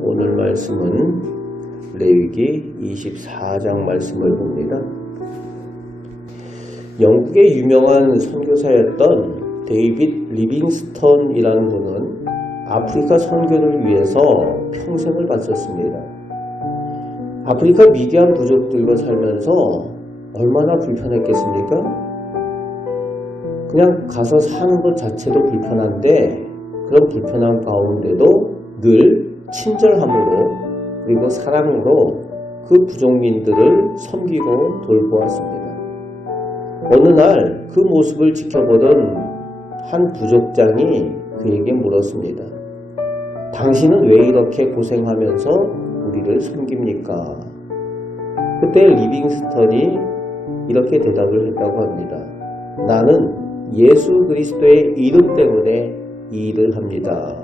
오늘 말씀은 레위기 24장 말씀을 봅니다. 영국의 유명한 선교사였던 데이빗 리빙스턴이라는 분은 아프리카 선교를 위해서 평생을 바쳤습니다. 아프리카 미개한 부족들과 살면서 얼마나 불편했겠습니까? 그냥 가서 사는 것 자체도 불편한데 그런 불편한 가운데도 늘 친절함으로 그리고 사랑으로 그 부족민들을 섬기고 돌보았습니다. 어느 날 그 모습을 지켜보던 한 부족장이 그에게 물었습니다. 당신은 왜 이렇게 고생하면서 우리를 섬깁니까? 그때 리빙스턴이 이렇게 대답을 했다고 합니다. 나는 예수 그리스도의 이름 때문에 이 일을 합니다.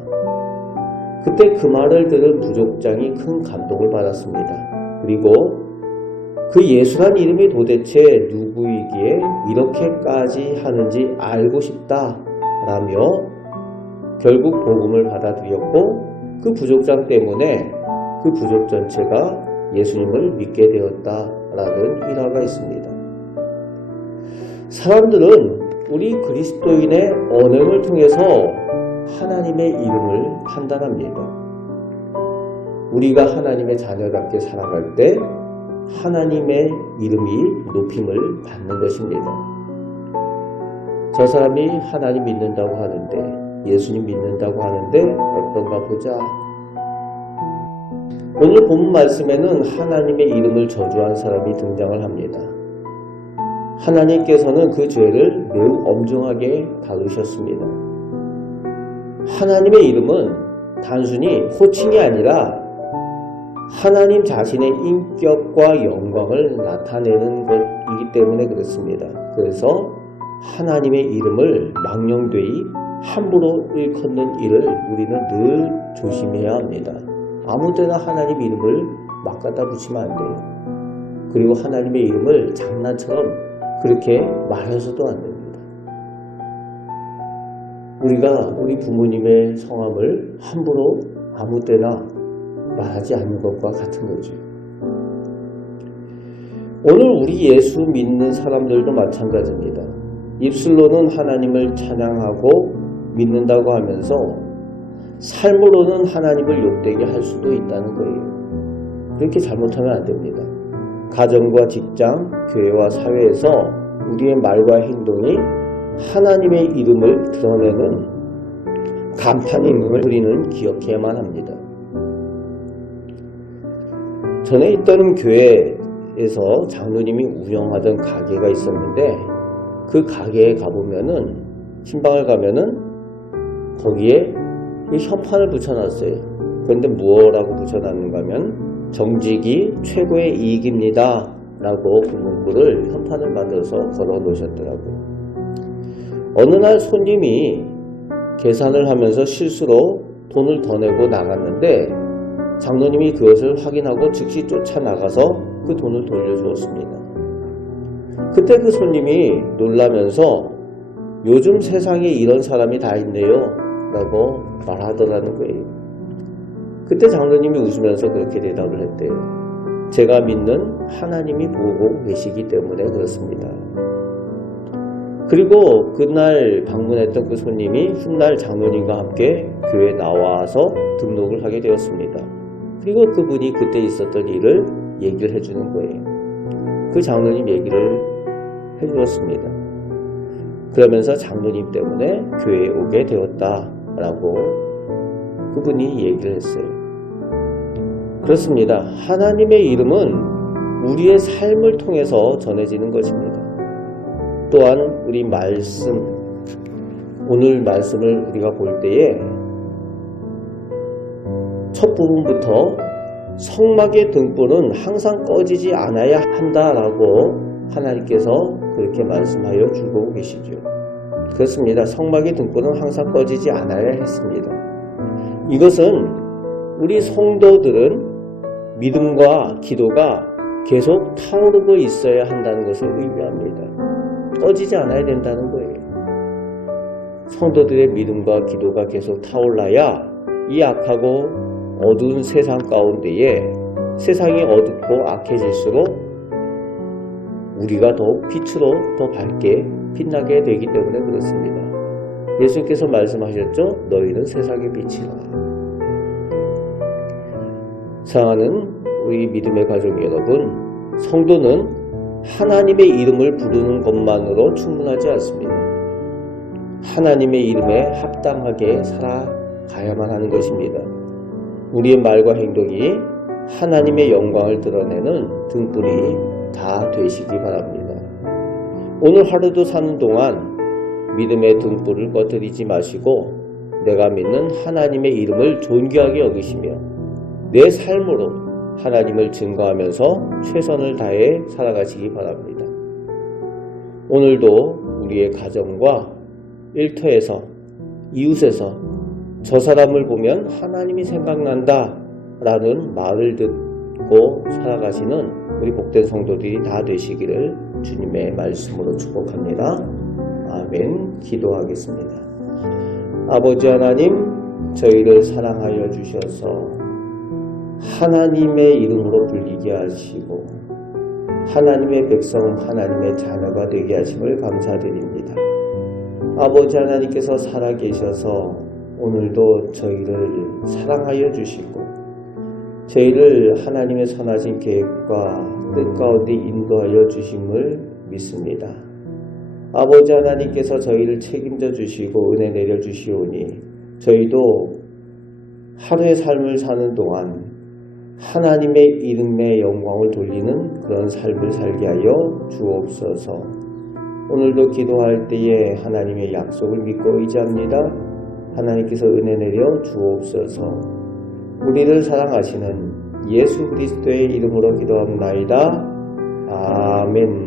그때 그 말을 들은 부족장이 큰 감동을 받았습니다. 그리고 그 예수란 이름이 도대체 누구이기에 이렇게까지 하는지 알고 싶다라며 결국 복음을 받아들였고 그 부족장 때문에 그 부족 전체가 예수님을 믿게 되었다라는 일화가 있습니다. 사람들은 우리 그리스도인의 언행을 통해서 하나님의 이름을 판단합니다. 우리가 하나님의 자녀답게 살아갈 때 하나님의 이름이 높임을 받는 것입니다. 저 사람이 하나님 믿는다고 하는데, 예수님 믿는다고 하는데 어떤가 보자. 오늘 본 말씀에는 하나님의 이름을 저주한 사람이 등장을 합니다. 하나님께서는 그 죄를 매우 엄중하게 다루셨습니다. 하나님의 이름은 단순히 호칭이 아니라 하나님 자신의 인격과 영광을 나타내는 것이기 때문에 그렇습니다. 그래서 하나님의 이름을 망령되이 함부로 일컫는 일을 우리는 늘 조심해야 합니다. 아무데나 하나님 이름을 막 갖다 붙이면 안 돼요. 그리고 하나님의 이름을 장난처럼 그렇게 말해서도 안 됩니다. 우리가 우리 부모님의 성함을 함부로 아무 때나 말하지 않는 것과 같은 거죠. 오늘 우리 예수 믿는 사람들도 마찬가지입니다. 입술로는 하나님을 찬양하고 믿는다고 하면서 삶으로는 하나님을 욕되게 할 수도 있다는 거예요. 그렇게 잘못하면 안 됩니다. 가정과 직장, 교회와 사회에서 우리의 말과 행동이 하나님의 이름을 드러내는 간판임을 우리는 기억해야만 합니다. 전에 있던 교회에서 장로님이 운영하던 가게가 있었는데 그 가게에 가보면은 신방을 가면은 거기에 현판을 붙여놨어요. 그런데 무엇라고 붙여놨는가 하면 정직이 최고의 이익입니다 라고 그 문구를 현판을 만들어서 걸어 놓으셨더라고요. 어느 날 손님이 계산을 하면서 실수로 돈을 더 내고 나갔는데 장로님이 그것을 확인하고 즉시 쫓아나가서 그 돈을 돌려주었습니다. 그때 그 손님이 놀라면서 요즘 세상에 이런 사람이 다 있네요 라고 말하더라는 거예요. 그때 장로님이 웃으면서 그렇게 대답을 했대요. 제가 믿는 하나님이 보고 계시기 때문에 그렇습니다. 그리고 그날 방문했던 그 손님이 훗날 장로님과 함께 교회에 나와서 등록을 하게 되었습니다. 그리고 그분이 그때 있었던 일을 얘기를 해주는 거예요. 그 장로님 얘기를 해주었습니다. 그러면서 장로님 때문에 교회에 오게 되었다라고 그분이 얘기를 했어요. 그렇습니다. 하나님의 이름은 우리의 삶을 통해서 전해지는 것입니다. 또한 우리 말씀, 오늘 말씀을 우리가 볼 때에 첫 부분부터 성막의 등불은 항상 꺼지지 않아야 한다라고 하나님께서 그렇게 말씀하여 주고 계시죠. 그렇습니다. 성막의 등불은 항상 꺼지지 않아야 했습니다. 이것은 우리 성도들은 믿음과 기도가 계속 타오르고 있어야 한다는 것을 의미합니다. 꺼지지 않아야 된다는 거예요. 성도들의 믿음과 기도가 계속 타올라야 이 악하고 어두운 세상 가운데에 세상이 어둡고 악해질수록 우리가 더욱 빛으로 더 밝게 빛나게 되기 때문에 그렇습니다. 예수께서 말씀하셨죠? 너희는 세상의 빛이라. 사랑하는 우리 믿음의 가족 여러분, 성도는 하나님의 이름을 부르는 것만으로 충분하지 않습니다. 하나님의 이름에 합당하게 살아가야만 하는 것입니다. 우리의 말과 행동이 하나님의 영광을 드러내는 등불이 다 되시기 바랍니다. 오늘 하루도 사는 동안 믿음의 등불을 꺼뜨리지 마시고 내가 믿는 하나님의 이름을 존귀하게 여기시며 내 삶으로 하나님을 증거하면서 최선을 다해 살아가시기 바랍니다. 오늘도 우리의 가정과 일터에서 이웃에서 저 사람을 보면 하나님이 생각난다 라는 말을 듣고 살아가시는 우리 복된 성도들이 다 되시기를 주님의 말씀으로 축복합니다. 아멘. 기도하겠습니다. 아버지 하나님, 저희를 사랑하여 주셔서 하나님의 이름으로 불리게 하시고 하나님의 백성, 하나님의 자녀가 되게 하심을 감사드립니다. 아버지 하나님께서 살아계셔서 오늘도 저희를 사랑하여 주시고 저희를 하나님의 선하신 계획과 뜻 가운데 인도하여 주심을 믿습니다. 아버지 하나님께서 저희를 책임져 주시고 은혜 내려 주시오니 저희도 하루의 삶을 사는 동안 하나님의 이름의 영광을 돌리는 그런 삶을 살게 하여 주옵소서. 오늘도 기도할 때에 하나님의 약속을 믿고 의지합니다. 하나님께서 은혜 내려 주옵소서. 우리를 사랑하시는 예수 그리스도의 이름으로 기도합나이다. 아멘.